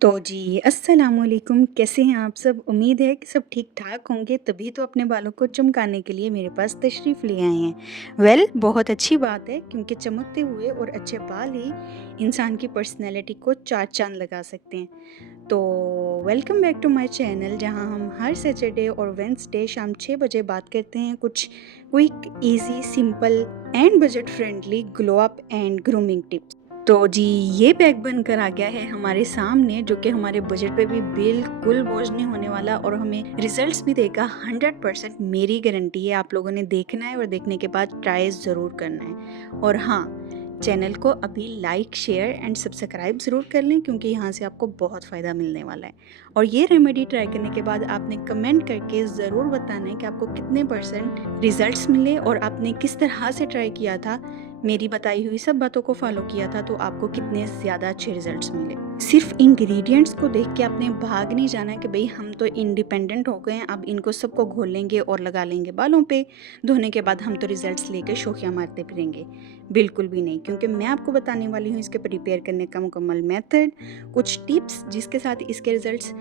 तो जी, अस्सलामुअलैकुम, कैसे हैं आप सब? उम्मीद है कि सब ठीक-ठाक होंगे, तभी तो अपने बालों को चमकाने के लिए मेरे पास तशरीफ़ ले आए हैं। बहुत अच्छी बात है क्योंकि चमकते हुए और अच्छे बाल ही इंसान की पर्सनैलिटी को चार चाँद लगा सकते हैं। तो welcome back to my channel जहाँ हम हर सैटरडे और वेडनेसडे शाम 6 बजे बात करते हैं कुछ quick, easy, simple and budget friendly glow up and grooming tips. तो जी, ये पैक बनकर आ गया है हमारे सामने जो कि हमारे बजट पे भी बिल्कुल बोझ नहीं होने वाला और हमें रिजल्ट्स भी देगा 100%। मेरी गारंटी है। आप लोगों ने देखना है और देखने के बाद ट्राई ज़रूर करना है। और हाँ, चैनल को अभी लाइक, शेयर एंड सब्सक्राइब ज़रूर कर लें क्योंकि यहाँ से आपको बहुत फ़ायदा मिलने वाला है। और ये रेमेडी ट्राई करने के बाद आपने कमेंट करके ज़रूर बताना है कि आपको कितने परसेंट रिजल्ट्स मिले और आपने किस तरह से ट्राई किया था। मेरी बताई हुई सब बातों को फॉलो किया था तो आपको कितने ज़्यादा अच्छे रिजल्ट्स मिले। सिर्फ इंग्रेडिएंट्स को देख के आपने भाग नहीं जाना कि भाई हम तो इंडिपेंडेंट हो गए हैं, अब इनको सबको घोल लेंगे और लगा लेंगे बालों पे, धोने के बाद हम तो रिजल्ट्स लेकर शोखियाँ मारते फिरेंगे। बिल्कुल भी नहीं, क्योंकि मैं आपको बताने वाली हूँ इसके प्रिपेयर करने का मुकम्मल मेथड, कुछ टिप्स जिसके साथ इसके रिजल्ट्स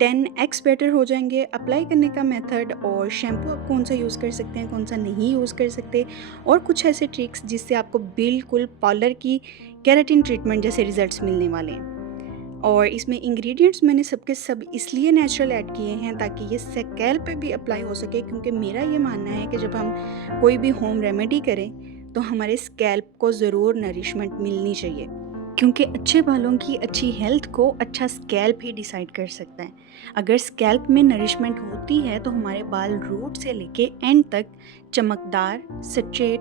10x बेटर हो जाएंगे, अप्लाई करने का मेथड और शैम्पू आप कौन सा यूज़ कर सकते हैं, कौन सा नहीं यूज़ कर सकते, और कुछ ऐसे ट्रिक्स जिससे आपको बिल्कुल पार्लर की केराटिन ट्रीटमेंट जैसे रिजल्ट्स मिलने वाले हैं। और इसमें इंग्रेडिएंट्स मैंने सबके सब इसलिए नेचुरल ऐड किए हैं ताकि ये स्कैल्प पे भी अप्लाई हो सके, क्योंकि मेरा ये मानना है कि जब हम कोई भी होम रेमेडी करें तो हमारे स्कैल्प को ज़रूर नरिशमेंट मिलनी चाहिए, क्योंकि अच्छे बालों की अच्छी हेल्थ को अच्छा स्कैल्प ही डिसाइड कर सकता है। अगर स्कैल्प में नरिशमेंट होती है तो हमारे बाल रूट से लेके एंड तक चमकदार, सचेत,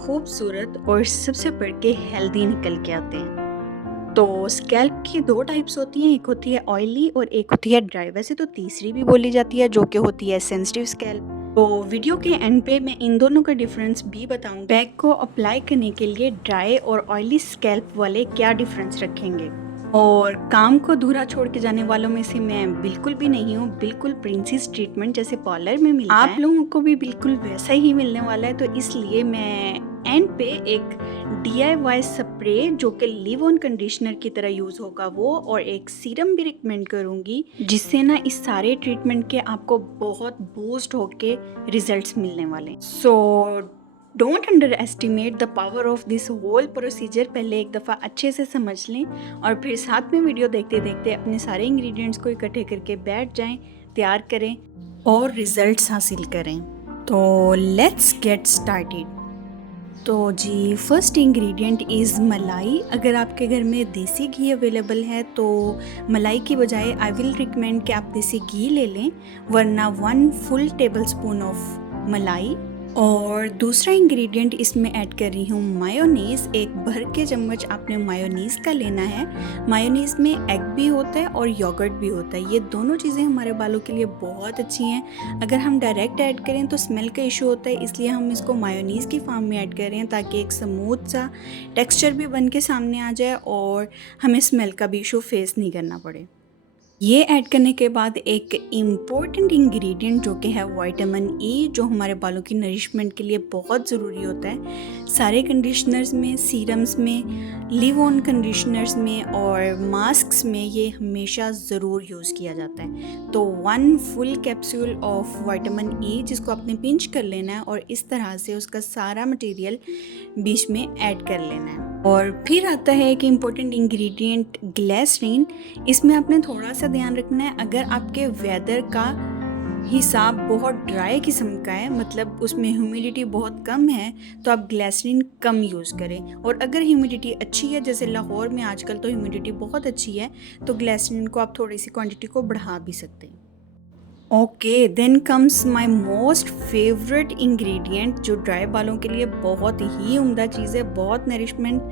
खूबसूरत और सबसे बढ़ के हेल्दी निकल के आते हैं। तो स्कैल्प की दो टाइप्स होती हैं, एक होती है ऑयली और एक होती है ड्राई। वैसे तो तीसरी भी बोली जाती है जो कि होती है सेंसिटिव स्कैल्प। तो वीडियो के एंड पे मैं इन दोनों का डिफरेंस भी बताऊंगी। पैक को अप्लाई करने के लिए ड्राई और ऑयली स्कैल्प वाले क्या डिफरेंस रखेंगे। और काम को अधूरा छोड़ के जाने वालों में से मैं बिल्कुल भी नहीं हूँ। बिल्कुल प्रिंसेस ट्रीटमेंट जैसे पार्लर में मिलता है, आप लोगों को भी बिल्कुल वैसा ही मिलने वाला है। तो इसलिए मैं एंड पे एक DIY स्प्रे जो कि लिव ऑन कंडीशनर की तरह यूज़ होगा वो, और एक सीरम भी रिकमेंड करूँगी जिससे ना इस सारे ट्रीटमेंट के आपको बहुत बूस्ट होके रिजल्ट्स मिलने वाले। So don't underestimate the power of this whole procedure. पहले एक दफ़ा अच्छे से समझ लें और फिर साथ में वीडियो देखते देखते अपने सारे इंग्रेडिएंट्स को इकट्ठे करके बैठ जाएं, तैयार करें और रिजल्ट्स हासिल करें। तो लेट्स गेट स्टार्टेड। तो जी, फर्स्ट इंग्रेडिएंट इज़ मलाई। अगर आपके घर में देसी घी अवेलेबल है तो मलाई की बजाय आई विल रिकमेंड कि आप देसी घी ले लें, वरना 1 फुल टेबल स्पून ऑफ मलाई। और दूसरा इंग्रेडिएंट इसमें ऐड कर रही हूँ मायोनीज़। एक भर के चम्मच आपने मायोनीज़ का लेना है। मायोनीज़ में एग भी होता है और योगर्ट भी होता है। ये दोनों चीज़ें हमारे बालों के लिए बहुत अच्छी हैं। अगर हम डायरेक्ट ऐड करें तो स्मेल का इशू होता है, इसलिए हम इसको मायोनीज़ की फॉर्म में ऐड कर रहे हैं ताकि एक स्मूथ सा टेक्सचर भी बन के सामने आ जाए और हमें स्मेल का भी इशू फेस नहीं करना पड़े। ये ऐड करने के बाद एक इम्पॉर्टेंट इंग्रेडिएंट जो कि है विटामिन ई, जो हमारे बालों की नरिशमेंट के लिए बहुत ज़रूरी होता है। सारे कंडीशनर्स में, सीरम्स में, लिव ऑन कंडीशनर्स में और मास्क्स में ये हमेशा ज़रूर यूज़ किया जाता है। तो 1 full capsule of vitamin E जिसको आपने पिंच कर लेना है और इस तरह से उसका सारा मटेरियल बीच में ऐड कर लेना है। और फिर आता है एक इम्पॉर्टेंट इंग्रेडिएंट ग्लिसरीन। इसमें आपने थोड़ा सा ध्यान रखना है, अगर आपके वेदर का हिसाब बहुत ड्राई किस्म का है, मतलब उसमें ह्यूमिडिटी बहुत कम है, तो आप ग्लिसरीन कम यूज़ करें। और अगर ह्यूमिडिटी अच्छी है, जैसे लाहौर में आजकल तो ह्यूमिडिटी बहुत अच्छी है, तो ग्लिसरीन को आप थोड़ी सी क्वांटिटी को बढ़ा भी सकते हैं। Okay, then comes my most favourite ingredient जो ड्राई बालों के लिए बहुत ही उम्दा चीज़ है, बहुत नरिशमेंट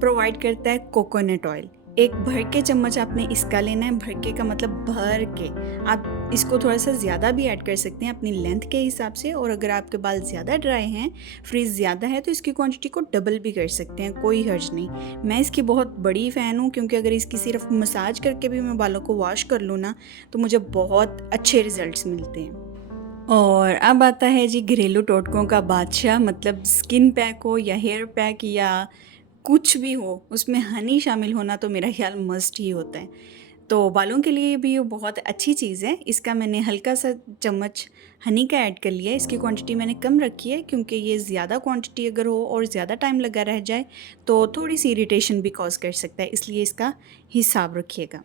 प्रोवाइड करता है, कोकोनट ऑयल। एक भर के चम्मच आपने इसका लेना है। भर के का मतलब भर के। आप इसको थोड़ा सा ज़्यादा भी ऐड कर सकते हैं अपनी लेंथ के हिसाब से, और अगर आपके बाल ज़्यादा ड्राई हैं, फ्रीज ज़्यादा है, तो इसकी क्वांटिटी को डबल भी कर सकते हैं, कोई हर्ज नहीं। मैं इसकी बहुत बड़ी फ़ैन हूँ क्योंकि अगर इसकी सिर्फ मसाज करके भी मैं बालों को वॉश कर लूँ ना तो मुझे बहुत अच्छे रिजल्ट्स मिलते हैं। और अब आता है जी घरेलू टोटकों का बादशाह, मतलब स्किन पैक हो या हेयर पैक या कुछ भी हो, उसमें हनी शामिल होना तो मेरा ख्याल मस्ट ही होता है। तो बालों के लिए भी ये बहुत अच्छी चीज़ है। इसका मैंने हल्का सा चम्मच हनी का ऐड कर लिया है। इसकी क्वांटिटी मैंने कम रखी है क्योंकि ये ज़्यादा क्वांटिटी अगर हो और ज़्यादा टाइम लगा रह जाए तो थोड़ी सी इरिटेशन भी कॉज कर सकता है, इसलिए इसका हिसाब रखिएगा।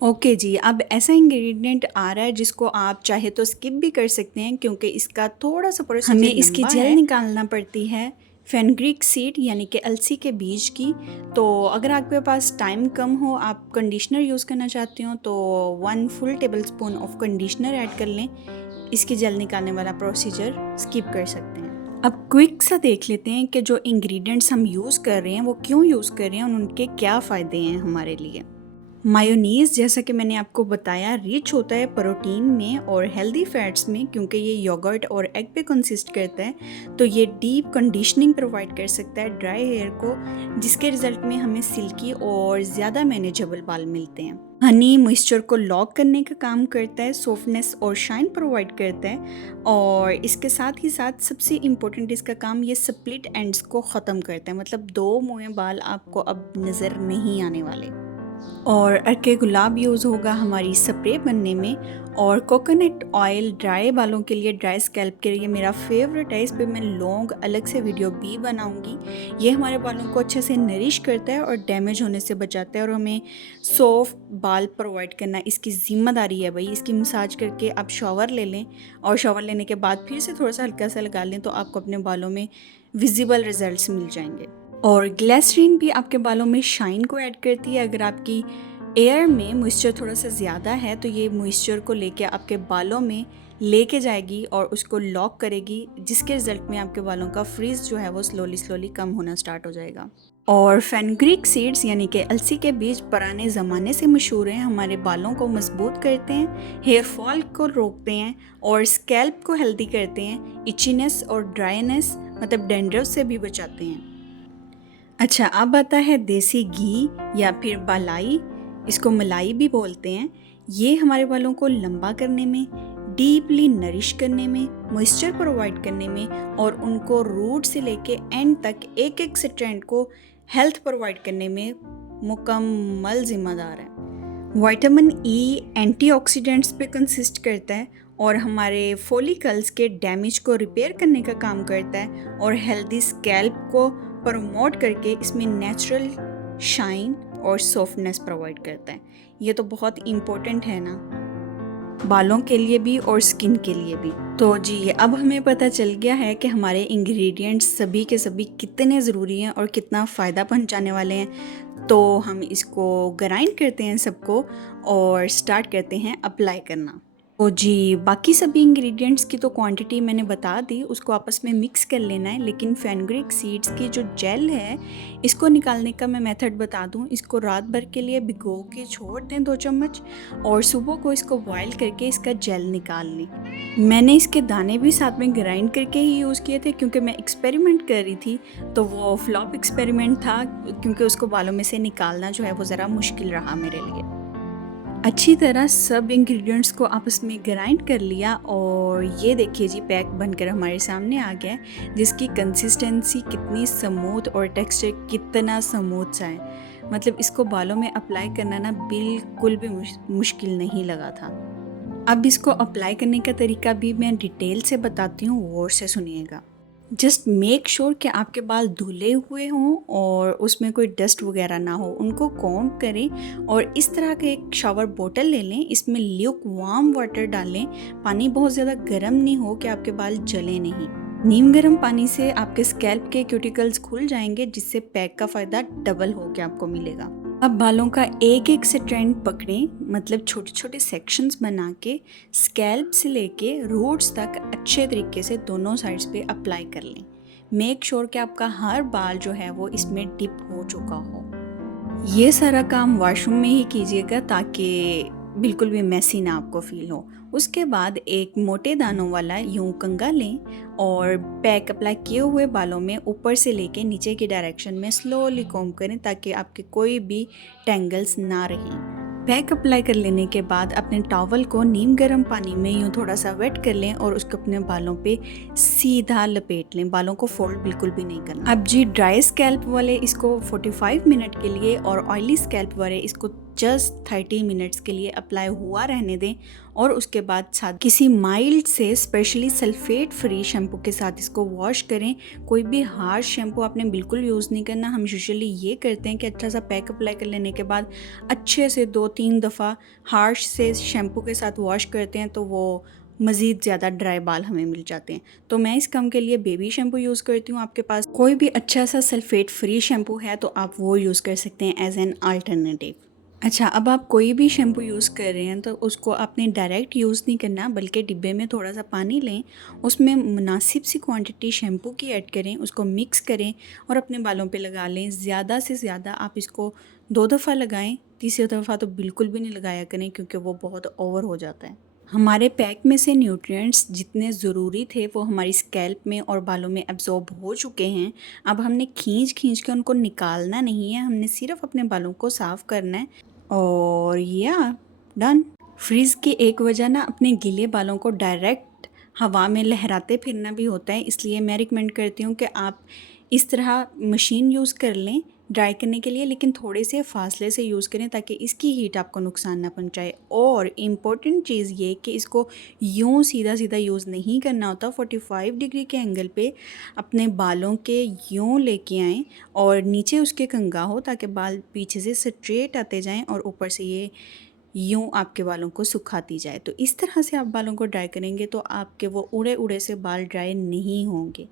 ओके जी, अब ऐसा इंग्रेडिएंट आ रहा है जिसको आप चाहे तो स्किप भी कर सकते हैं क्योंकि इसका थोड़ा सा प्रोसीजर हमें इसकी जेल निकालना पड़ती है फेनग्रीक सीड यानी कि अलसी के बीज की। तो अगर आपके पास टाइम कम हो, आप कंडीशनर यूज़ करना चाहते हो तो 1 full table spoon of conditioner add कर लें। इसकी जेल निकालने वाला प्रोसीजर स्किप कर सकते हैं। अब क्विक सा देख लेते हैं कि जो इंग्रेडिएंट्स हम यूज़ कर रहे हैं वो क्यों यूज़ कर रहे हैं और उनके क्या फ़ायदे हैं हमारे लिए। मायोनीज़ जैसा कि मैंने आपको बताया रिच होता है प्रोटीन में और हेल्दी फैट्स में क्योंकि ये योगर्ट और एग पे कंसिस्ट करता है। तो ये डीप कंडीशनिंग प्रोवाइड कर सकता है ड्राई हेयर को, जिसके रिजल्ट में हमें सिल्की और ज़्यादा मैनेजेबल बाल मिलते हैं। हनी मॉइस्चर को लॉक करने का काम करता है, सॉफ्टनेस और शाइन प्रोवाइड करता है और इसके साथ ही साथ सबसे इम्पोर्टेंट इसका काम ये स्प्लिट एंड्स को ख़त्म करता है, मतलब दो मुँहे बाल आपको अब नज़र नहीं आने वाले। और अर्के गुलाब यूज़ होगा हमारी स्प्रे बनने में। और कोकोनट ऑयल ड्राई बालों के लिए, ड्राई स्कैल्प के लिए मेरा फेवरेट है। इस पर मैं लॉन्ग अलग से वीडियो भी बनाऊंगी। ये हमारे बालों को अच्छे से नरिश करता है और डैमेज होने से बचाता है और हमें सॉफ्ट बाल प्रोवाइड करना इसकी ज़िम्मेदारी है भाई। इसकी मसाज करके आप शावर ले लें और शावर लेने के बाद फिर से थोड़ा सा हल्का सा लगा लें तो आपको अपने बालों में विजिबल रिजल्ट्स मिल जाएंगे। और ग्लिसरीन भी आपके बालों में शाइन को ऐड करती है। अगर आपकी एयर में मॉइस्चर थोड़ा सा ज़्यादा है तो ये मॉइस्चर को लेके आपके बालों में लेके जाएगी और उसको लॉक करेगी, जिसके रिजल्ट में आपके बालों का फ्रीज जो है वो स्लोली कम होना स्टार्ट हो जाएगा। और फेनग्रीक सीड्स यानी कि अलसी के बीज पुराने ज़माने से मशहूर हैं। हमारे बालों को मजबूत करते हैं, हेयर फॉल को रोकते हैं और स्कैल्प को हेल्दी करते हैं, इचीनेस और ड्राईनेस मतलब डैंड्रफ से भी बचाते हैं। अच्छा, अब आता है देसी घी या फिर बालाई, इसको मलाई भी बोलते हैं। ये हमारे बालों को लंबा करने में, डीपली नरिश करने में, मॉइस्चर प्रोवाइड करने में और उनको रूट से लेके एंड तक एक एक स्ट्रैंड को हेल्थ प्रोवाइड करने में मुकम्मल जिम्मेदार है। विटामिन ई एंटीऑक्सीडेंट्स पे कंसिस्ट करता है और हमारे फॉलिकल्स के डैमेज को रिपेयर करने का काम करता है और हेल्दी स्कैल्प को प्रमोट करके इसमें नेचुरल शाइन और सॉफ्टनेस प्रोवाइड करता है। ये तो बहुत इम्पोर्टेंट है ना, बालों के लिए भी और स्किन के लिए भी। तो जी, अब हमें पता चल गया है कि हमारे इंग्रेडिएंट्स सभी के सभी कितने ज़रूरी हैं और कितना फ़ायदा पहुंचाने वाले हैं। तो हम इसको ग्राइंड करते हैं सबको और स्टार्ट करते हैं अप्लाई करना। तो जी, बाकी सभी इंग्रेडिएंट्स की तो क्वांटिटी मैंने बता दी, उसको आपस में मिक्स कर लेना है। लेकिन फेनग्रीक सीड्स की जो जेल है इसको निकालने का मैं मेथड बता दूं। इसको रात भर के लिए भिगो के छोड़ दें 2 चम्मच और सुबह को इसको बॉईल करके इसका जेल निकाल लें। मैंने इसके दाने भी साथ में ग्राइंड करके ही यूज़ किए थे क्योंकि मैं एक्सपेरिमेंट कर रही थी, तो वो फ्लॉप एक्सपेरिमेंट था क्योंकि उसको बालों में से निकालना जो है वो ज़रा मुश्किल रहा मेरे लिए। अच्छी तरह सब इंग्रेडिएंट्स को आपस में ग्राइंड कर लिया और ये देखिए जी, पैक बनकर हमारे सामने आ गया है, जिसकी कंसिस्टेंसी कितनी स्मूथ और टेक्सचर कितना स्मूथ सा है। मतलब इसको बालों में अप्लाई करना ना बिल्कुल भी मुश्किल नहीं लगा था। अब इसको अप्लाई करने का तरीका भी मैं डिटेल से बताती हूँ, गौर से सुनिएगा। जस्ट मेक श्योर कि आपके बाल धुले हुए हों और उसमें कोई डस्ट वगैरह ना हो। उनको कॉम्ब करें और इस तरह का एक शावर बोतल ले लें, इसमें ल्यूक वार्म वाटर डालें। पानी बहुत ज़्यादा गर्म नहीं हो कि आपके बाल जले नहीं। नीम गर्म पानी से आपके स्कैल्प के क्यूटिकल्स खुल जाएंगे, जिससे पैक का फ़ायदा डबल हो के आपको मिलेगा। अब बालों का एक एक स्ट्रैंड पकड़ें, मतलब छोटे छोटे सेक्शंस बना के स्कैल्प से लेके रूट्स तक अच्छे तरीके से दोनों साइड्स पे अप्लाई कर लें। मेक श्योर कि आपका हर बाल जो है वो इसमें डिप हो चुका हो। ये सारा काम वॉशरूम में ही कीजिएगा ताकि बिल्कुल भी मैसी ना आपको फील हो। उसके बाद एक मोटे दानों वाला यूं कंघा लें और पैक अप्लाई किए हुए बालों में ऊपर से लेके नीचे की डायरेक्शन में स्लोली कॉम्ब करें ताकि आपके कोई भी टेंगल्स ना रहें। पैक अप्लाई कर लेने के बाद अपने टॉवल को नीम गर्म पानी में यूँ थोड़ा सा वेट कर लें और उसको अपने बालों पे सीधा लपेट लें। बालों को फोल्ड बिल्कुल भी नहीं करना। अब जी, ड्राई स्कैल्प वाले इसको 45 मिनट के लिए और ऑयली स्कैल्प वाले इसको जस्ट 30 मिनट्स के लिए अप्लाई हुआ रहने दें और उसके बाद साथ किसी माइल्ड से स्पेशली सल्फेट फ्री शैम्पू के साथ इसको वॉश करें। कोई भी हार्श शैम्पू आपने बिल्कुल यूज़ नहीं करना। हम यूजुअली ये करते हैं कि अच्छा सा पैक अप्लाई कर लेने के बाद अच्छे से 2-3 दफ़ा हार्श से शैम्पू के साथ वॉश करते हैं तो वो मज़ीद ज़्यादा ड्राई बाल हमें मिल जाते हैं। तो मैं इस काम के लिए बेबी शैम्पू यूज़ करती हूँ। आपके पास कोई भी अच्छा सा सल्फेट फ्री शैम्पू है तो आप वो यूज़ कर सकते हैं एज एन अल्टरनेटिव। अच्छा, अब आप कोई भी शैम्पू यूज़ कर रहे हैं तो उसको आपने डायरेक्ट यूज़ नहीं करना, बल्कि डिब्बे में थोड़ा सा पानी लें, उसमें मुनासिब सी क्वांटिटी शैम्पू की ऐड करें, उसको मिक्स करें और अपने बालों पे लगा लें। ज़्यादा से ज़्यादा आप इसको 2 दफ़ा लगाएं, तीसरी दफ़ा तो बिल्कुल भी नहीं लगाया करें क्योंकि वो बहुत ओवर हो जाता है। हमारे पैक में से न्यूट्रिएंट्स जितने ज़रूरी थे वो हमारी स्कैल्प में और बालों में एब्जॉर्ब हो चुके हैं। अब हमने खींच खींच के उनको निकालना नहीं है, हमने सिर्फ अपने बालों को साफ़ करना है और या डन। फ्रीज़ की एक वजह ना अपने गीले बालों को डायरेक्ट हवा में लहराते फिरना भी होता है, इसलिए मैं रिकमेंड करती हूँ कि आप इस तरह मशीन यूज़ कर लें ड्राई करने के लिए, लेकिन थोड़े से फासले से यूज़ करें ताकि इसकी हीट आपको नुकसान ना पहुंचाए। और इम्पॉर्टेंट चीज़ ये कि इसको यूँ सीधा सीधा यूज़ नहीं करना होता। 45 डिग्री के एंगल पे अपने बालों के यूँ लेके आएँ और नीचे उसके कंघा हो ताकि बाल पीछे से स्ट्रेट आते जाएं और ऊपर से ये यूँ आपके बालों को सुखाती जाए। तो इस तरह से आप बालों को ड्राई करेंगे तो आपके वो उड़े उड़े से बाल ड्राई नहीं होंगे।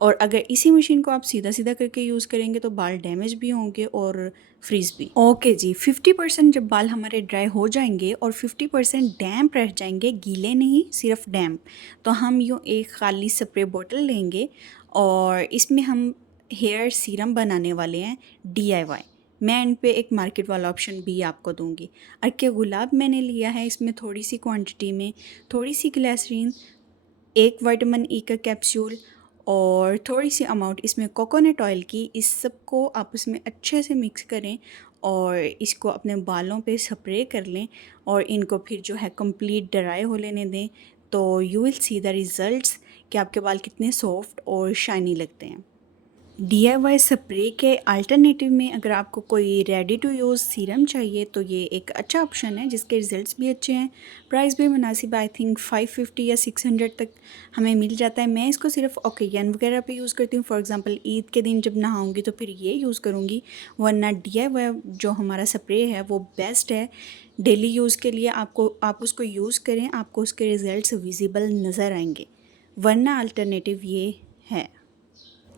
और अगर इसी मशीन को आप सीधा सीधा करके यूज़ करेंगे तो बाल डैमेज भी होंगे और फ्रीज़ भी। ओके जी, 50% जब बाल हमारे ड्राई हो जाएंगे और 50% डैम्प रह जाएंगे, गीले नहीं सिर्फ डैम्प, तो हम यूँ एक खाली स्प्रे बॉटल लेंगे और इसमें हम हेयर सीरम बनाने वाले हैं DIY। मैं एंड पे एक मार्केट वाला ऑप्शन भी आपको दूंगी। अर्के गुलाब मैंने लिया है, इसमें थोड़ी सी क्वांटिटी में थोड़ी सी ग्लिसरीन, एक विटामिन ई का कैप्सूल और थोड़ी सी अमाउंट इसमें कोकोनट ऑयल की। इस सब को आपस में अच्छे से मिक्स करें और इसको अपने बालों पे स्प्रे कर लें और इनको फिर जो है कंप्लीट ड्राई हो लेने दें। तो you will see the results कि आपके बाल कितने सॉफ्ट और शाइनी लगते हैं। DIY स्प्रे के अल्टरनेटिव में अगर आपको कोई रेडी टू यूज़ सीरम चाहिए तो ये एक अच्छा ऑप्शन है जिसके रिज़ल्ट्स भी अच्छे हैं, प्राइस भी मुनासिब। आई थिंक 550 या 600 तक हमें मिल जाता है। मैं इसको सिर्फ ओकेजन वगैरह पे यूज़ करती हूँ। फॉर एग्जांपल ईद के दिन जब नहाऊंगी तो फिर ये यूज़ करूँगी, वरना DIY जो हमारा स्प्रे है वो बेस्ट है डेली यूज़ के लिए। आप उसको यूज़ करें, आपको उसके रिज़ल्ट्स विजिबल नज़र आएंगे, वरना अल्टरनेटिव ये है।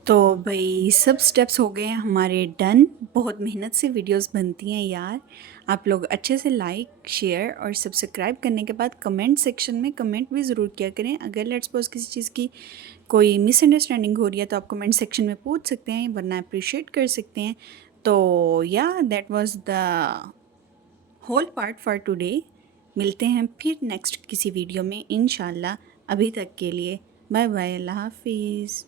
तो भाई सब स्टेप्स हो गए हैं हमारे डन। बहुत मेहनत से वीडियोस बनती हैं यार। आप लोग अच्छे से लाइक शेयर और सब्सक्राइब करने के बाद कमेंट सेक्शन में कमेंट भी ज़रूर किया करें। अगर लेट्स सपोज किसी चीज़ की कोई मिसअंडरस्टैंडिंग हो रही है तो आप कमेंट सेक्शन में पूछ सकते हैं, वरना अप्रिशिएट कर सकते हैं। तो yeah that was the whole part for today. मिलते हैं फिर नेक्स्ट किसी वीडियो में इंशाल्लाह। अभी तक के लिए बाय बाय, अल्लाह हाफिज़।